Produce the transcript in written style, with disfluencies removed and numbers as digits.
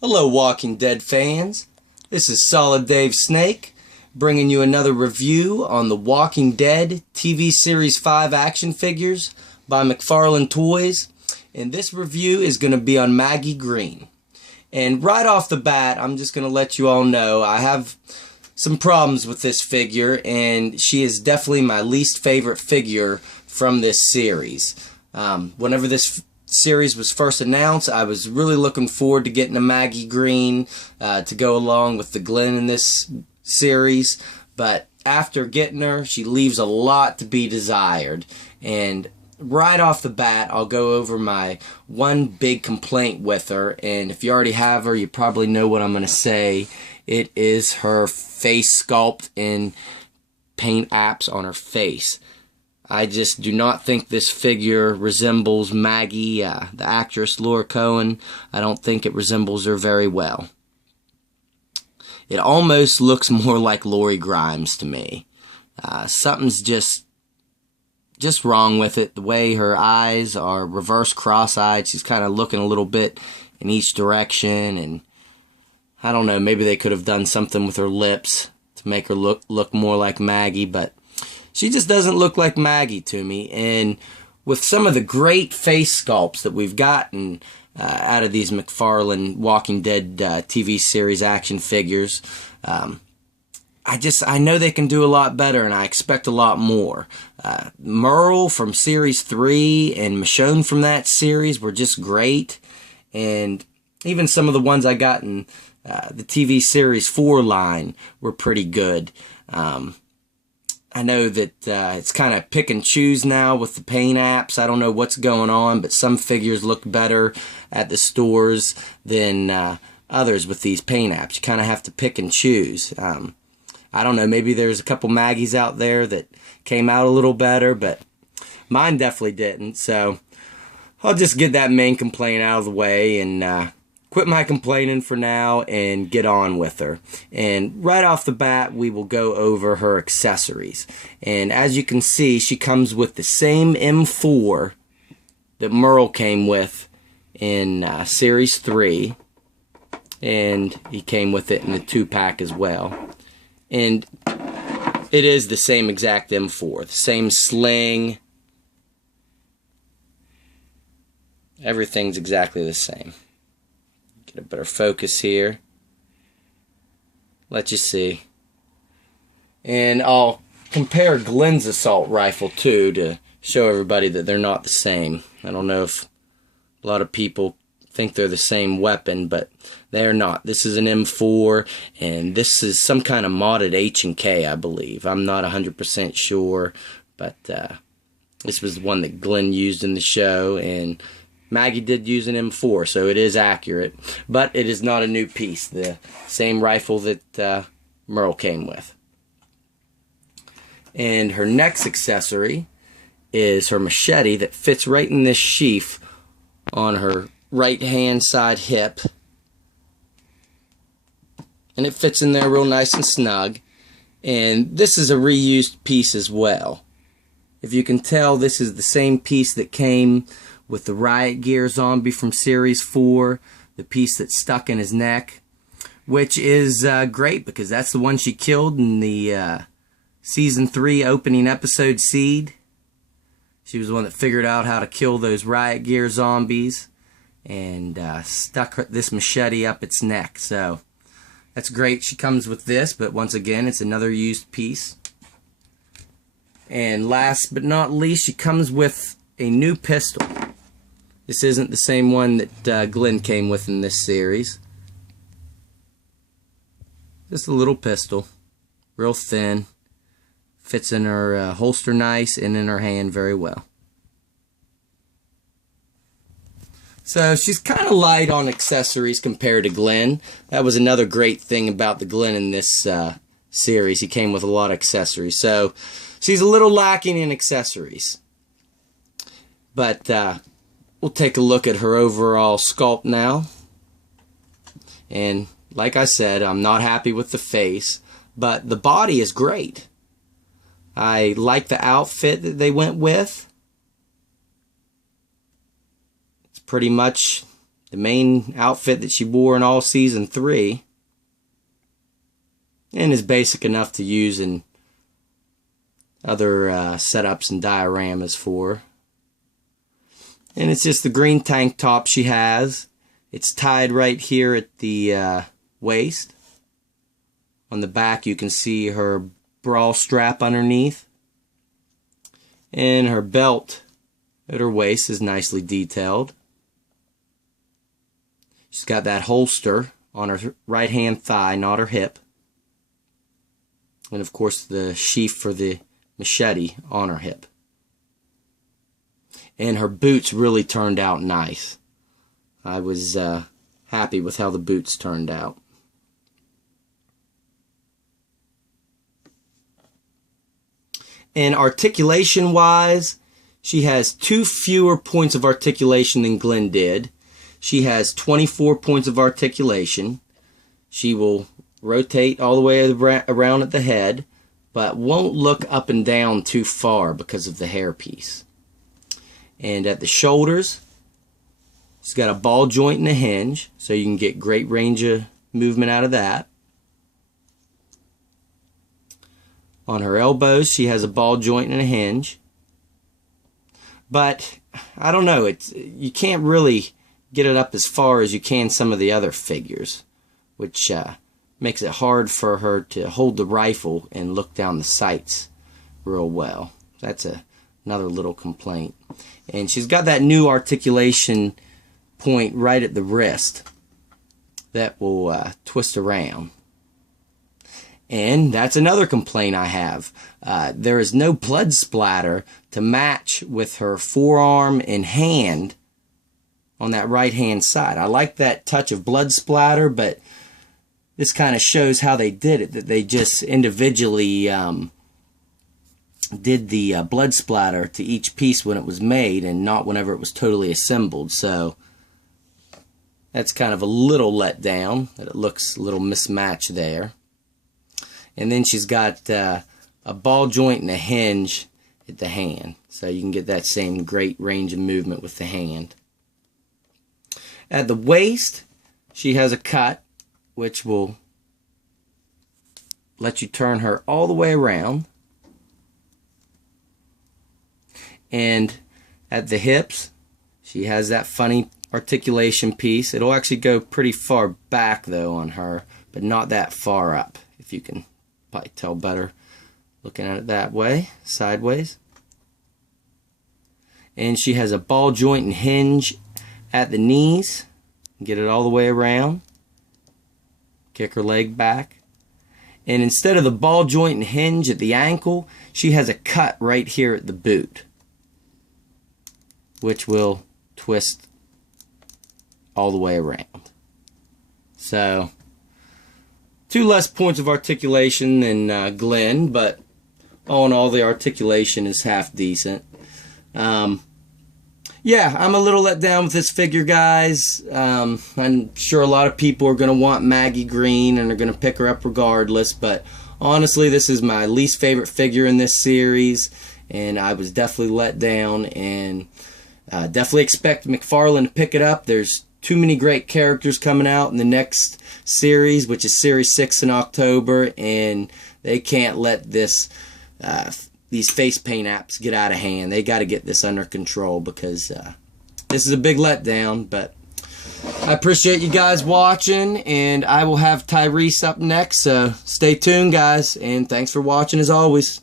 Hello Walking Dead fans, this is Solid Dave Snake bringing you another review on the Walking Dead TV Series 5 action figures by McFarlane Toys, and this review is going to be on Maggie Greene. And right off the bat, I'm just going to let you all know I have some problems with this figure, and she is definitely my least favorite figure from this series. Whenever this series was first announced, I was really looking forward to getting a Maggie Greene to go along with the Glenn in this series, but after getting her, she leaves a lot to be desired. And right off the bat, I'll go over my one big complaint with her, and if you already have her, you probably know what I'm going to say. It is her face sculpt and paint apps on her face. I just do not think this figure resembles Maggie, the actress Laura Cohen. I don't think it resembles her very well. It almost looks more like Lori Grimes to me. Something's just wrong with it. The way her eyes are reverse cross-eyed, she's kind of looking a little bit in each direction, and I don't know, maybe they could have done something with her lips to make her look more like Maggie, but she just doesn't look like Maggie to me. And with some of the great face sculpts that we've gotten out of these McFarlane Walking Dead TV series action figures, I know they can do a lot better, and I expect a lot more. Merle from Series 3 and Michonne from that series were just great. And even some of the ones I got in the TV Series 4 line were pretty good. I know that it's kind of pick and choose now with the paint apps. I don't know what's going on, but some figures look better at the stores than others with these paint apps. You kind of have to pick and choose. I don't know, maybe there's a couple Maggies out there that came out a little better, but mine definitely didn't. So I'll just get that main complaint out of the way and quit my complaining for now and get on with her. And right off the bat, we will go over her accessories. And as you can see, she comes with the same M4 that Merle came with in Series 3. And he came with it in the 2-pack as well. And it is the same exact M4. The same sling. Everything's exactly the same. Get a better focus here. Let you see. And I'll compare Glenn's assault rifle too to show everybody that they're not the same. I don't know if a lot of people think they're the same weapon, but they're not. This is an M4, and this is some kind of modded H&K, I believe. I'm not 100% sure, but this was the one that Glenn used in the show, and Maggie did use an M4, so it is accurate, but it is not a new piece. The same rifle that Merle came with. And her next accessory is her machete that fits right in this sheath on her right-hand side hip. And it fits in there real nice and snug. And this is a reused piece as well. If you can tell, this is the same piece that came with the Riot Gear zombie from Series 4, the piece that stuck in his neck, which is great because that's the one she killed in the Season 3 opening episode Seed. She was the one that figured out how to kill those Riot Gear zombies and stuck this machete up its neck. So that's great. She comes with this, but once again, it's another used piece. And last but not least, she comes with a new pistol. This isn't the same one that Glenn came with in this series. Just a little pistol. Real thin. Fits in her holster nice and in her hand very well. So she's kind of light on accessories compared to Glenn. That was another great thing about the Glenn in this series. He came with a lot of accessories. So she's a little lacking in accessories. But we'll take a look at her overall sculpt now. And like I said, I'm not happy with the face, but the body is great. I like the outfit that they went with. It's pretty much the main outfit that she wore in all season 3, and is basic enough to use in other setups and dioramas for. And it's just the green tank top she has. It's tied right here at the waist. On the back you can see her bra strap underneath. And her belt at her waist is nicely detailed. She's got that holster on her right hand thigh, not her hip. And of course the sheath for the machete on her hip. And her boots really turned out nice. I was happy with how the boots turned out. And articulation wise, she has 2 fewer points of articulation than Glenn did. She has 24 points of articulation. She will rotate all the way around at the head, but won't look up and down too far because of the hairpiece. And at the shoulders, she's got a ball joint and a hinge, so you can get great range of movement out of that. On her elbows, she has a ball joint and a hinge. But I don't know, you can't really get it up as far as you can some of the other figures, which makes it hard for her to hold the rifle and look down the sights real well. That's another little complaint. And she's got that new articulation point right at the wrist that will twist around. And that's another complaint I have. There is no blood splatter to match with her forearm and hand on that right hand side. I like that touch of blood splatter, but this kind of shows how they did it, that they just individually did the blood splatter to each piece when it was made and not whenever it was totally assembled. So that's kind of a little let down, that it looks a little mismatched there. And then she's got a ball joint and a hinge at the hand, so you can get that same great range of movement with the hand. At the waist, she has a cut, which will let you turn her all the way around. And at the hips, she has that funny articulation piece. It'll actually go pretty far back though on her, but not that far up, if you can probably tell better looking at it that way, sideways. And she has a ball joint and hinge at the knees. Get it all the way around. Kick her leg back. And instead of the ball joint and hinge at the ankle, she has a cut right here at the boot, which will twist all the way around. So 2 less points of articulation than Glenn, but all in all the articulation is half decent. Yeah, I'm a little let down with this figure, guys. I'm sure a lot of people are going to want Maggie Greene and are going to pick her up regardless, but honestly, this is my least favorite figure in this series, and I was definitely let down, and definitely expect McFarlane to pick it up. There's too many great characters coming out in the next series, which is Series 6 in October, and they can't let this these face paint apps get out of hand. They got to get this under control, because this is a big letdown. But I appreciate you guys watching, and I will have Tyrese up next, so stay tuned, guys, and thanks for watching as always.